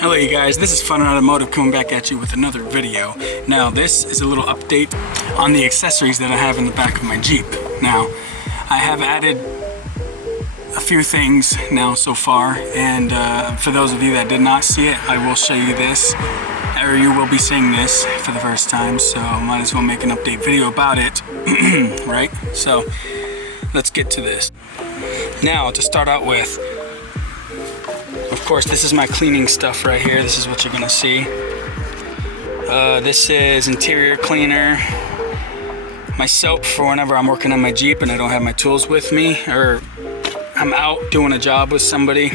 Hello you guys, this is Fun Automotive coming back at you with another video. Now this is a little update on the accessories that I have in the back of my Jeep. Now I have added a few things now so far, and for those of you that did not see it, I will show you this, or you will be seeing this for the first time, so I might as well make an update video about it, right? So let's get to this. Now to start out with, of course, this is my cleaning stuff right here. This is what you're gonna see. This is interior cleaner. My soap for whenever I'm working on my Jeep and I don't have my tools with me, or I'm out doing a job with somebody,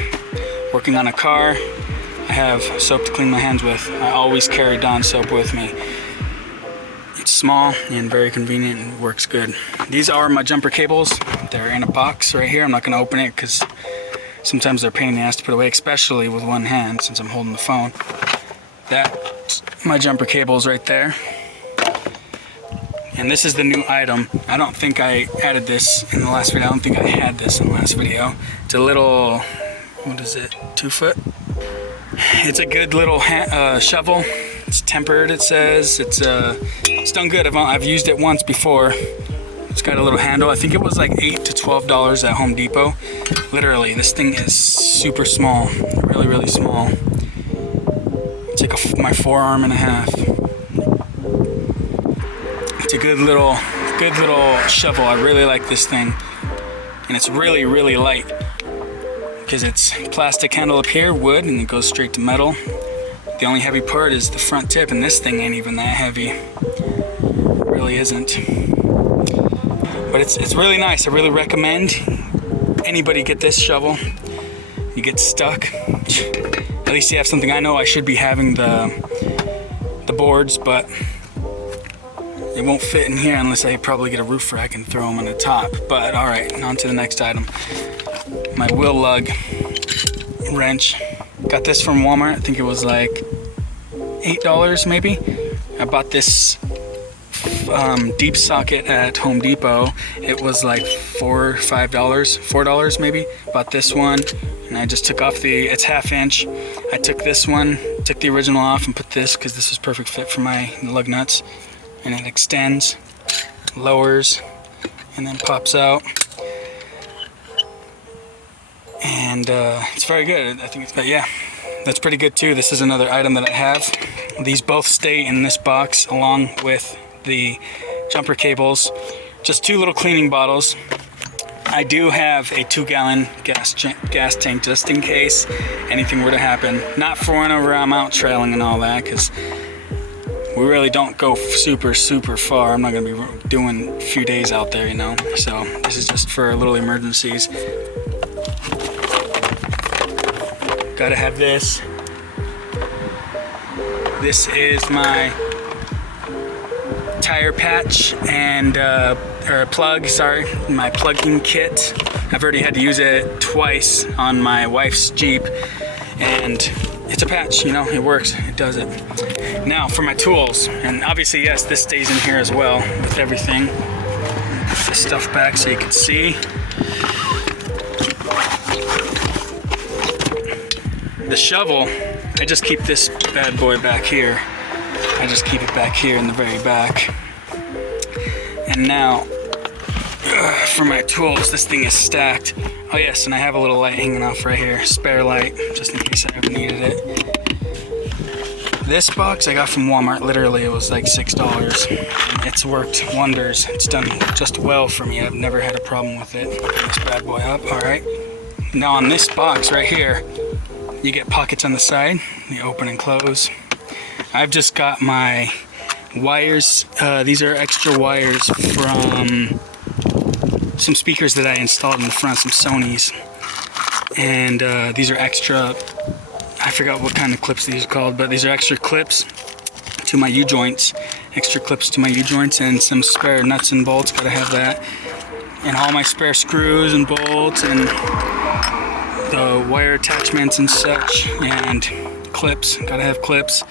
working on a car. I have soap to clean my hands with. I always carry Dawn soap with me. It's small and very convenient and works good. These are my jumper cables. They're in a box right here. I'm not gonna open it because sometimes they're a pain in the ass to put away, especially with one hand since I'm holding the phone. That's my jumper cables right there. And this is the new item. I don't think I added this in the last video. I don't think I had this in the last video. It's a little, what is it, 2 foot? It's a good little shovel. It's tempered, it says. It's done good. I've used it once before. It's got a little handle. I think it was like $8 to $12 at Home Depot. Literally, this thing is super small, really, really small. It's like my forearm and a half. It's a good little shovel. I really like this thing, and it's really, really light because it's plastic handle up here, wood, and it goes straight to metal. The only heavy part is the front tip, and this thing ain't even that heavy. It really isn't. But it's really nice. I really recommend anybody get this shovel. You get stuck, at least you have something. I know I should be having the boards, but it won't fit in here unless I probably get a roof rack and throw them on the top. But all right, on to the next item. My wheel lug wrench. Got this from Walmart. I think it was like $8 maybe. I bought this deep socket at Home Depot. It was like $4 maybe. Bought this one, and I just took off it's 1/2 inch. I took this one, took the original off, and put this because this is perfect fit for my lug nuts. And it extends, lowers, and then pops out. And it's very good. I think yeah, that's pretty good too. This is another item that I have. These both stay in this box along with the jumper cables. Just 2 little cleaning bottles. I do have a 2-gallon gas tank just in case anything were to happen. Not for whenever I'm out trailing and all that, because we really don't go super far. I'm not gonna be doing a few days out there, you know. So this is just for little emergencies. Gotta have this. This is my tire patch and or plug, sorry, my plugging kit. I've already had to use it twice on my wife's Jeep, and it's a patch, you know, it works, it does it. Now for my tools, and obviously yes, this stays in here as well with everything. Put this stuff back so you can see. The shovel, I just keep this bad boy back here. I just keep it back here in the very back. And now, for my tools, this thing is stacked. Oh yes, and I have a little light hanging off right here, spare light, just in case I ever needed it. This box I got from Walmart. Literally, it was like $6. It's worked wonders. It's done just well for me. I've never had a problem with it. Open this bad boy up. All right. Now on this box right here, you get pockets on the side. You open and close. I've just got my wires. These are extra wires from some speakers that I installed in the front, some Sony's. And these are extra, I forgot what kind of clips these are called, but these are extra clips to my U-joints. Extra clips to my U-joints and some spare nuts and bolts, gotta have that. And all my spare screws and bolts and the wire attachments and such, and clips, gotta have clips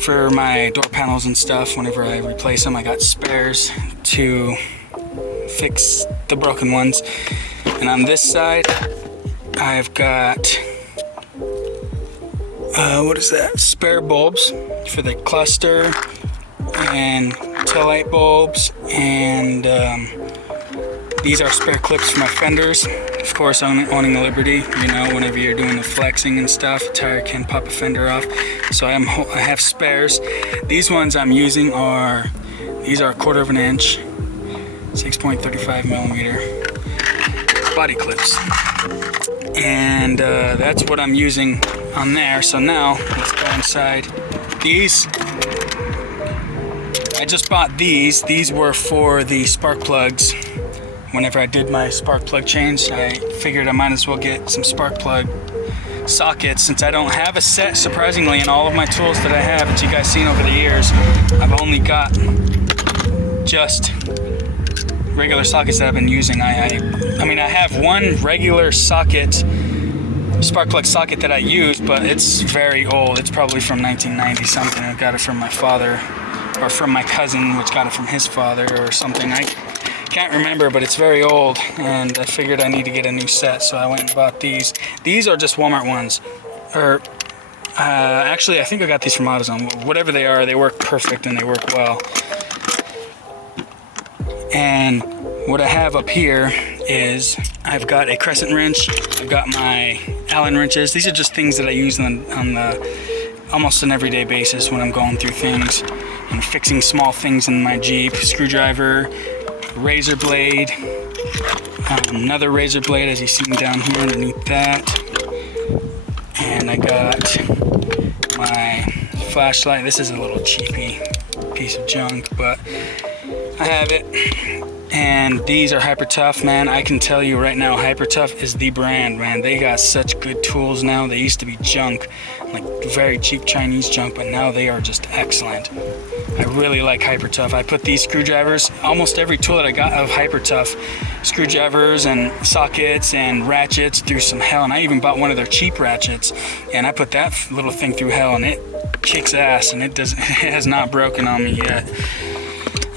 for my door panels and stuff. Whenever I replace them, I got spares to fix the broken ones. And on this side, I've got, what is that? Spare bulbs for the cluster and tail light bulbs, and these are spare clips for my fenders. Of course, owning the Liberty, you know, whenever you're doing the flexing and stuff, a tire can pop a fender off. So I have spares. These ones I'm using are, these are 1/4 inch, 6.35 millimeter body clips. And that's what I'm using on there. So now let's go inside. These, I just bought these. These were for the spark plugs. Whenever I did my spark plug change, I figured I might as well get some spark plug sockets, since I don't have a set. Surprisingly, in all of my tools that I have, that you guys seen over the years, I've only got just regular sockets that I've been using. I mean, I have one regular socket, spark plug socket that I use, but it's very old. It's probably from 1990 something. I got it from my father, or from my cousin, which got it from his father or something. I can't remember, but it's very old, and I figured I need to get a new set, so I went and bought these. These are just Walmart ones, or actually I think I got these from AutoZone. Whatever they are, they work perfect and they work well. And what I have up here is I've got a crescent wrench, I've got my Allen wrenches. These are just things that I use on the almost an everyday basis when I'm going through things and fixing small things in my Jeep. Screwdriver, razor blade, another razor blade as you see down here underneath that, and I got my flashlight. This is a little cheapy piece of junk, but I have it. And these are Hyper Tough, man. I can tell you right now, Hyper Tough is the brand, man. They got such good tools now. They used to be junk, like very cheap Chinese junk, but now they are just excellent. I really like Hyper Tough. I put these screwdrivers, almost every tool that I got of Hyper Tough, screwdrivers and sockets and ratchets, through some hell. And I even bought one of their cheap ratchets, and I put that little thing through hell, and it kicks ass, and it has not broken on me yet.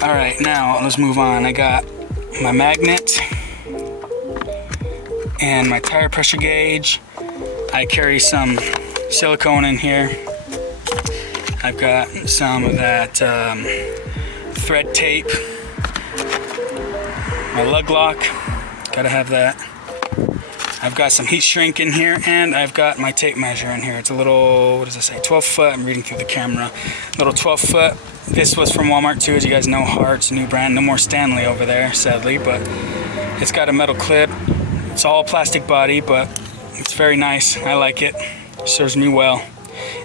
All right, now let's move on. I got my magnet and my tire pressure gauge. I carry some silicone in here. I've got some of that thread tape. My lug lock, gotta have that. I've got some heat shrink in here, and I've got my tape measure in here. It's a little, what does it say, 12 foot? I'm reading through the camera. Little 12 foot. This was from Walmart too, as you guys know. Hart's new brand. No more Stanley over there, sadly, but it's got a metal clip. It's all plastic body, but it's very nice. I like it. Serves me well.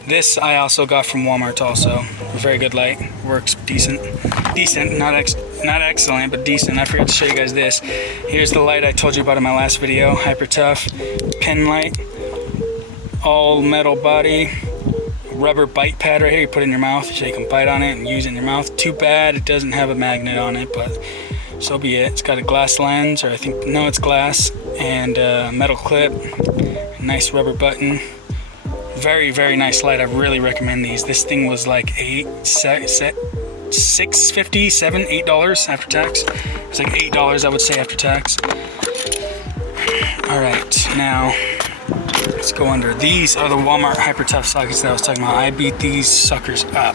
This I also got from Walmart also. Very good light. Works decent. Decent, not excellent, but decent. I forgot to show you guys this. Here's the light I told you about in my last video. Hyper Tough pin light. All metal body. Rubber bite pad right here. You put it in your mouth so you can bite on it and use it in your mouth. Too bad it doesn't have a magnet on it, but so be it. It's got a glass lens, or I think, no, it's glass, and a metal clip. Nice rubber button. Very, very nice light. I really recommend these. This thing was like $6.50, $7, $8 after tax. It's like $8, I would say, after tax. All right, now let's go under. These are the Walmart Hyper Tough sockets that I was talking about. I beat these suckers up,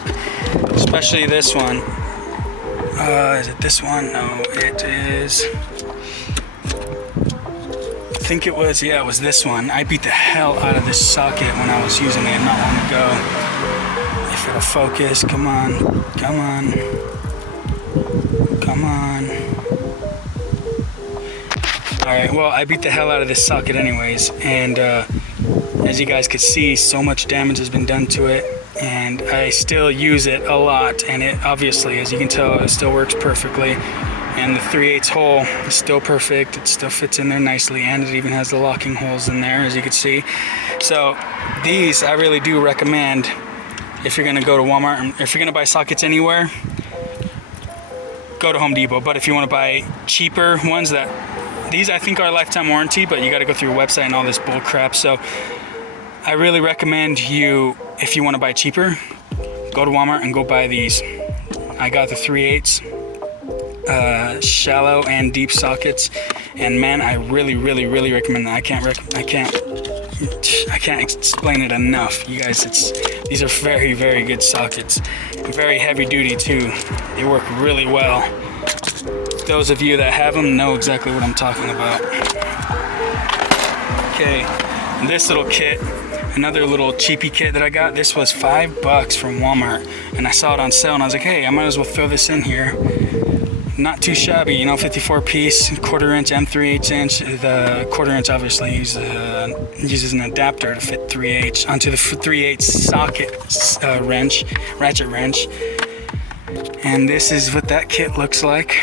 especially this one. Is it this one? No, it is. I think it was, yeah, it was this one. I beat the hell out of this socket when I was using it not long ago. focus. Come on, come on, come on. Alright, well, I beat the hell out of this socket anyways, and as you guys could see, so much damage has been done to it, and I still use it a lot, and it obviously, as you can tell, it still works perfectly, and the 3/8 hole is still perfect. It still fits in there nicely, and it even has the locking holes in there, as you can see. So these I really do recommend if you're going to go to Walmart, and if you're going to buy sockets anywhere, go to Home Depot. But if you want to buy cheaper ones, these I think are lifetime warranty, but you got to go through a website and all this bull crap. So I really recommend you, if you want to buy cheaper, go to Walmart and go buy these. I got the 3/8 shallow and deep sockets, and man, I really recommend that. I can't explain it enough, you guys. These are very good sockets, very heavy duty too. They work really well. Those of you that have them know exactly what I'm talking about. Okay, this little kit, another little cheapy kit that I got. This was $5 from Walmart, and I saw it on sale, and I was like, hey, I might as well throw this in here. Not too shabby, you know, 54 piece, 1/4 inch and 3/8 inch. The 1/4 inch obviously uses an adapter to fit 3/8 onto the 3/8 socket ratchet wrench. And this is what that kit looks like.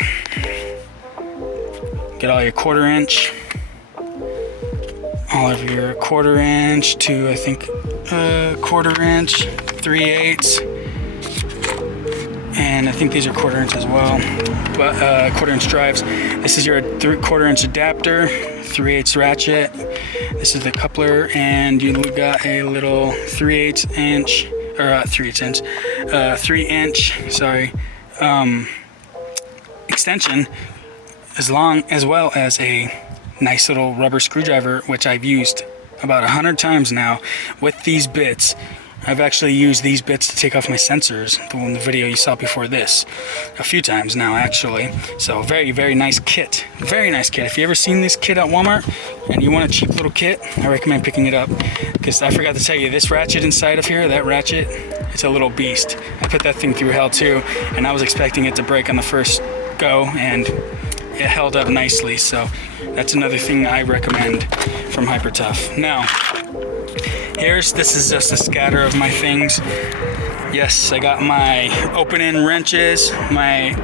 Get all your 1/4 inch, all of your 1/4 inch to, I think, 1/4 inch, 3/8, and I think these are 1/4 inch as well, but 1/4 inch drives. This is your 1/4 inch adapter, 3/8 ratchet. This is the coupler, and you got a little 3/8 inch, or 3/8 inch, 3-inch, sorry, extension, as well as a nice little rubber screwdriver, which I've used about 100 times now with these bits. I've actually used these bits to take off my sensors, the video you saw before this, a few times now actually. So very nice kit, very nice kit. If you ever seen this kit at Walmart and you want a cheap little kit, I recommend picking it up, because I forgot to tell you, this ratchet inside of here, that ratchet, it's a little beast. I put that thing through hell too, and I was expecting it to break on the first go, and it held up nicely. So that's another thing I recommend from Hyper Tough. Now, this is just a scatter of my things. Yes, I got my open-end wrenches, my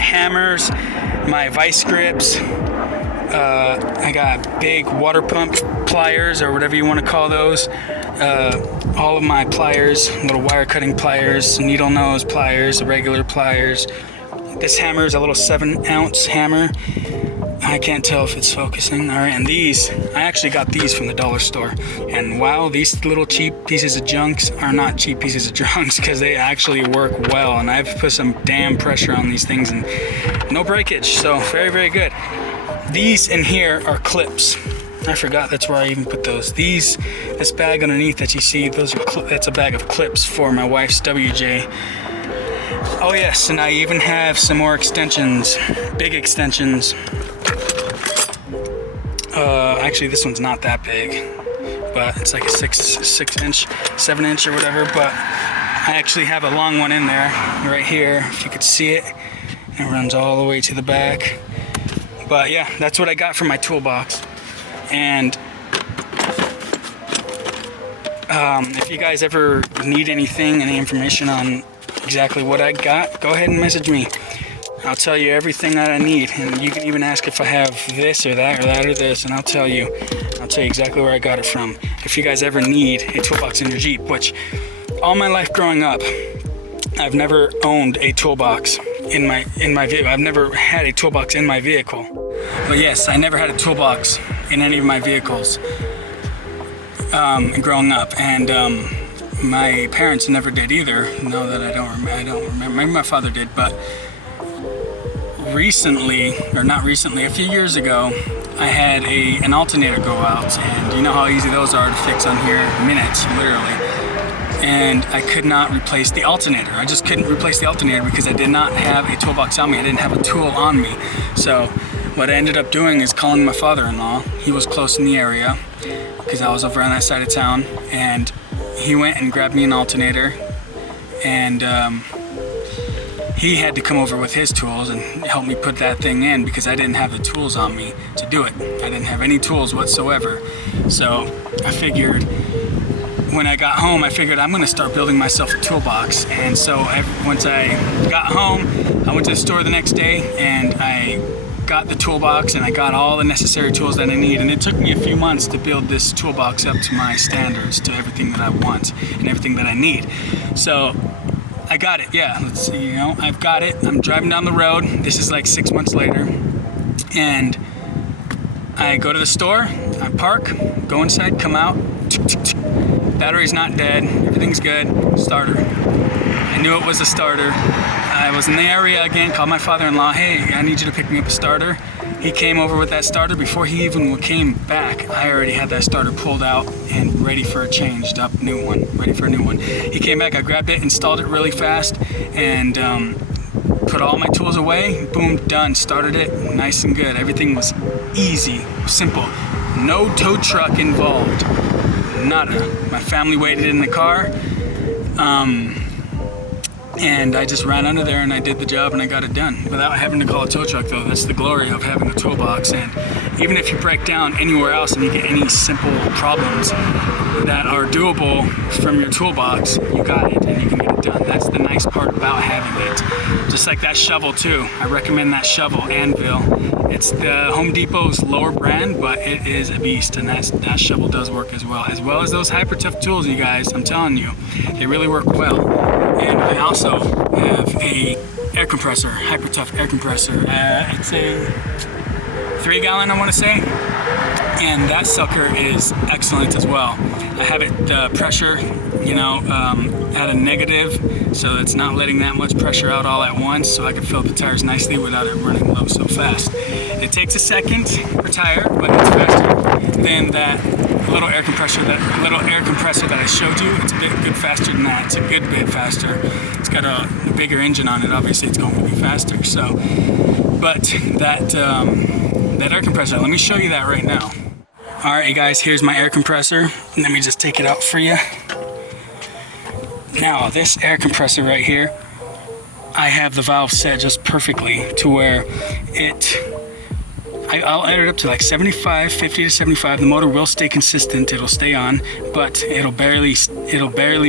hammers, my vice grips. I got big water pump pliers, or whatever you want to call those. All of my pliers, little wire cutting pliers, needle nose pliers, regular pliers. This hammer is a little 7-ounce hammer. I can't tell if it's focusing. All right, and these, I actually got these from the dollar store. And wow, these little cheap pieces of junks are not cheap pieces of junks, because they actually work well. And I've put some damn pressure on these things and no breakage. So very good. These in here are clips. I forgot that's where I even put those. This bag underneath that you see, that's a bag of clips for my wife's WJ. Oh yes, and I even have some more extensions, big extensions. Actually, this one's not that big, but it's like a 6-inch, 7-inch or whatever. But I actually have a long one in there, right here, if you could see it. It runs all the way to the back. But yeah, that's what I got from my toolbox. And if you guys ever need anything, any information on exactly what I got, go ahead and message me. I'll tell you everything that I need, and you can even ask if I have this or that or that or this, and I'll tell you exactly where I got it from. If you guys ever need a toolbox in your Jeep, which all my life growing up, I've never owned a toolbox in my vehicle. I've never had a toolbox in my vehicle. But yes, I never had a toolbox in any of my vehicles growing up, and my parents never did either. No, that I don't remember. Maybe my father did, but recently, or not recently, a few years ago, I had an alternator go out, and you know how easy those are to fix on here, minutes, literally. And I could not replace the alternator. I just couldn't replace the alternator because I did not have a toolbox on me. I didn't have a tool on me. So what I ended up doing is calling my father-in-law. He was close in the area because I was over on that side of town, and he went and grabbed me an alternator, and he had to come over with his tools and help me put that thing in because I didn't have the tools on me to do it. I didn't have any tools whatsoever. So I figured when I got home, I figured I'm gonna start building myself a toolbox. And so once I got home, I went to the store the next day and I got the toolbox and I got all the necessary tools that I need. And it took me a few months to build this toolbox up to my standards, to everything that I want and everything that I need. So I got it, yeah, let's see, you know, I've got it. I'm driving down the road. This is like 6 months later. And I go to the store, I park, go inside, come out. Battery's not dead, everything's good. Starter. I knew it was a starter. I was in the area again, called my father-in-law, hey, I need you to pick me up a starter. He came over with that starter. Before he even came back, I already had that starter pulled out and ready for a changed up new one, ready for a new one. He came back, I grabbed it, installed it really fast, and put all my tools away, boom, done, started it, nice and good. Everything was easy, simple. No tow truck involved, nada. My family waited in the car, and I just ran under there and I did the job and I got it done without having to call a tow truck though. That's the glory of having a toolbox. And even if you break down anywhere else and you get any simple problems that are doable from your toolbox, you got it and you can get it done. That's the nice part about having it. Just like that shovel too. I recommend that shovel, Anvil. It's the Home Depot's lower brand, but it is a beast, and that shovel does work as well as those Hyper Tough tools, you guys. I'm telling you, they really work well. And I also have a air compressor, Hyper Tough air compressor. It's a 3-gallon, I want to say, and that sucker is excellent as well. I have it pressure, you know, at a negative, so it's not letting that much pressure out all at once, so I can fill the tires nicely without it running low so fast. It takes a second per tire, but it's faster than that little air compressor that I showed you. It's a good faster than that. It's a good bit faster. It's got a bigger engine on it. Obviously, it's going to be faster. So, but that air compressor. Let me show you that right now. All right, you guys. Here's my air compressor. Let me just take it out for you. Now, this air compressor right here, I have the valve set just perfectly to where I'll add it up to like 75, 50 to 75. The motor will stay consistent, it'll stay on, but it'll barely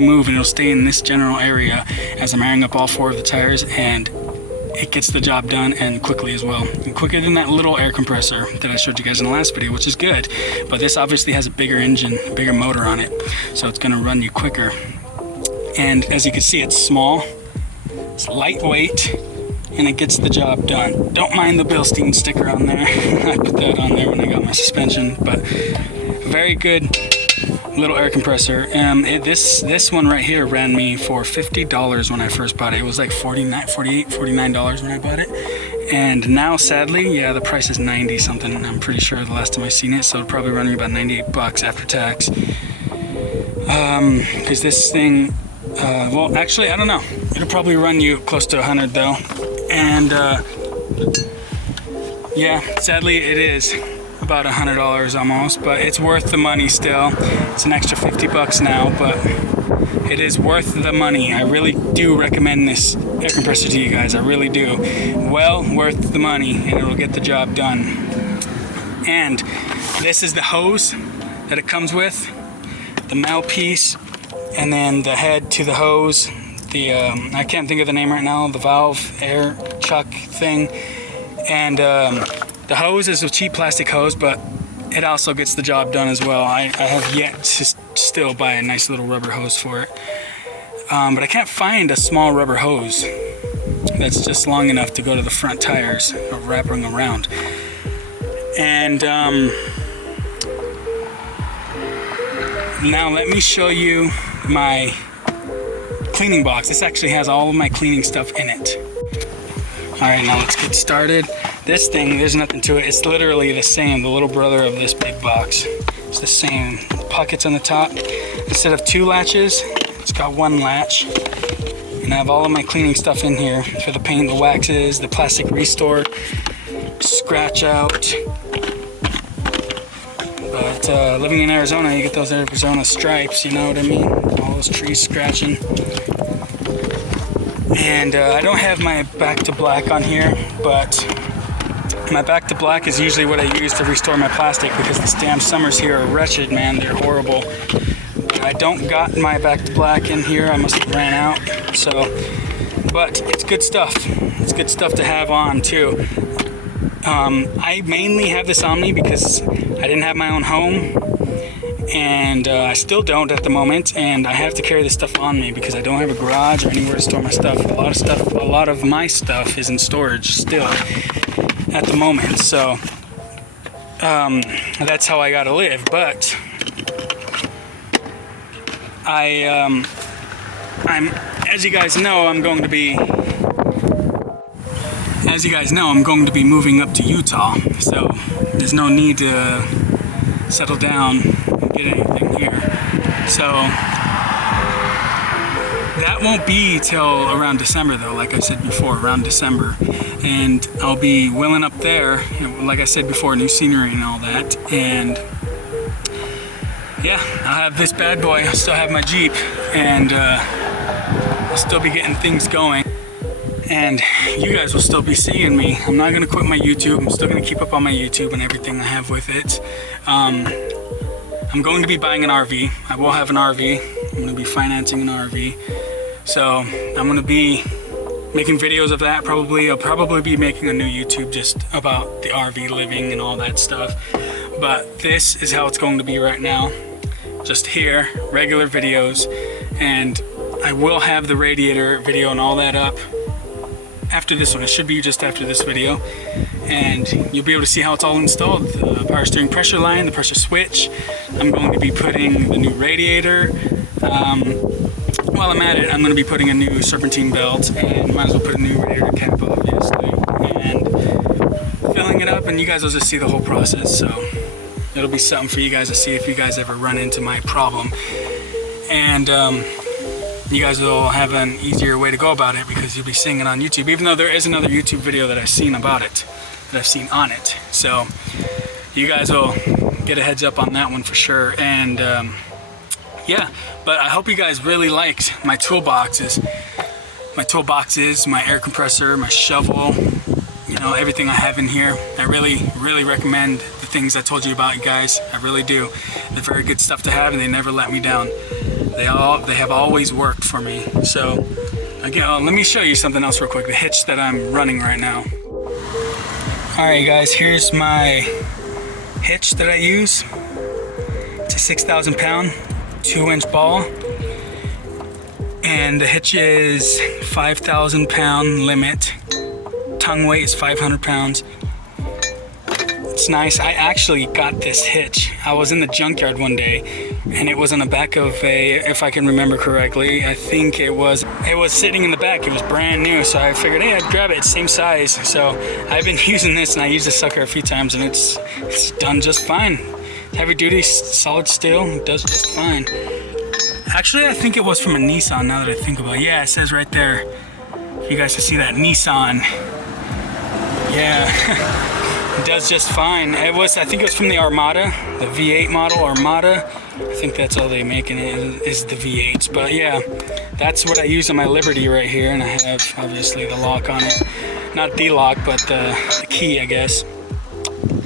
move, and it'll stay in this general area as I'm airing up all 4 of the tires, and it gets the job done and quickly as well. And quicker than that little air compressor that I showed you guys in the last video, which is good, but this obviously has a bigger engine, a bigger motor on it, so it's gonna run you quicker. And as you can see, it's small, it's lightweight, and it gets the job done. Don't mind the Bilstein sticker on there. I put that on there when I got my suspension, but very good little air compressor. This one right here ran me for $50 when I first bought it. It was like $49 when I bought it. And now, sadly, yeah, the price is 90 something. I'm pretty sure the last time I seen it, so it'll probably run me about 98 bucks after tax. Because this thing, well, actually, I don't know. It'll probably run you close to 100 though. And yeah, sadly it is about $100 almost, but it's worth the money still. It's an extra 50 bucks now, but it is worth the money. I really do recommend this air compressor to you guys. I really do. Well worth the money, and it'll get the job done. And this is the hose that it comes with, the mouthpiece, and then the head to the hose. I can't think of the name right now, the valve air chuck thing. And the hose is a cheap plastic hose, but it also gets the job done as well. I have yet to still buy a nice little rubber hose for it. But I can't find a small rubber hose that's just long enough to go to the front tires, or wrapping around. And now let me show you my cleaning box. This actually has all of my cleaning stuff in it. All right, now let's get started. This thing, there's nothing to it. It's literally the same, the little brother of this big box. It's the same. Pockets on the top. Instead of 2 latches, it's got 1 latch. And I have all of my cleaning stuff in here for the paint, the waxes, the plastic restore, scratch out. But But living in Arizona, you get those Arizona stripes, you know what I mean? All those trees scratching. And I don't have my back to black on here, but my back to black is usually what I use to restore my plastic, because the damn summers here are wretched, man. They're horrible. I don't got my back to black in here. I must have ran out. So, but it's good stuff. It's good stuff to have on too. I mainly have this on me because I didn't have my own home, and I still don't at the moment, and I have to carry this stuff on me because I don't have a garage or anywhere to store my stuff. A lot of my stuff is in storage still at the moment, so that's how I gotta live. But I'm, as you guys know, I'm going to be moving up to Utah, so there's no need to settle down and get anything here. So that won't be till around December though, like I said before, around December. And I'll be willing up there, like I said before, new scenery and all that. And yeah, I'll have this bad boy, I'll still have my Jeep, and I'll still be getting things going. And you guys will still be seeing me. I'm not gonna quit my YouTube. I'm still gonna keep up on my YouTube and everything I have with it. I'm going to be buying an RV. I will have an RV. I'm gonna be financing an RV. So I'm gonna be making videos of that probably. I'll probably be making a new YouTube just about the RV living and all that stuff. But this is how it's going to be right now. Just here, regular videos. And I will have the radiator video and all that up after this one. It should be just after this video, and you'll be able to see how it's all installed. The power steering pressure line, the pressure switch. I'm going to be putting the new radiator. While I'm at it, I'm going to be putting a new serpentine belt, and might as well put a new radiator cap, obviously, and filling it up, and you guys will just see the whole process. So it'll be something for you guys to see if you guys ever run into my problem. And you guys will have an easier way to go about it because you'll be seeing it on YouTube, even though there is another YouTube video that I've seen about it, that I've seen on it. So you guys will get a heads up on that one for sure. And yeah, but I hope you guys really liked my toolboxes. My air compressor, my shovel, you know, everything I have in here. I really recommend the things I told you about, you guys. I really do. They're very good stuff to have, and they never let me down. They have always worked for me. So again, let me show you something else real quick. The hitch that I'm running right now. All right, guys, here's my hitch that I use. It's a 6,000 pound, 2-inch ball. And the hitch is 5,000 pound limit. Tongue weight is 500 pounds. It's nice. I actually got this hitch. I was in the junkyard one day, and it was on the back of a, if I can remember correctly, I think it was sitting in the back. It was brand new, so I figured, hey, I'd grab it. It's same size. So I've been using this, and I used this sucker a few times, and it's done just fine. Heavy duty, solid steel, it does just fine. Actually, I think it was from a Nissan, now that I think about it. Yeah, it says right there. You guys can see that Nissan. Yeah. It does just fine. I think it was from the Armada, the V8 model Armada. I think that's all they make in it is the V8s. But yeah, that's what I use on my Liberty right here, and I have obviously the lock on it. Not the lock, but the key, I guess.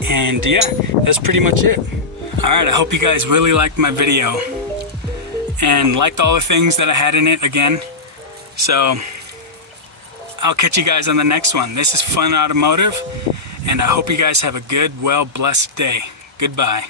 And yeah, that's pretty much it. All right, I hope you guys really liked my video and liked all the things that I had in it again. So I'll catch you guys on the next one. This is Fun Automotive, and I hope you guys have a good, well-blessed day. Goodbye.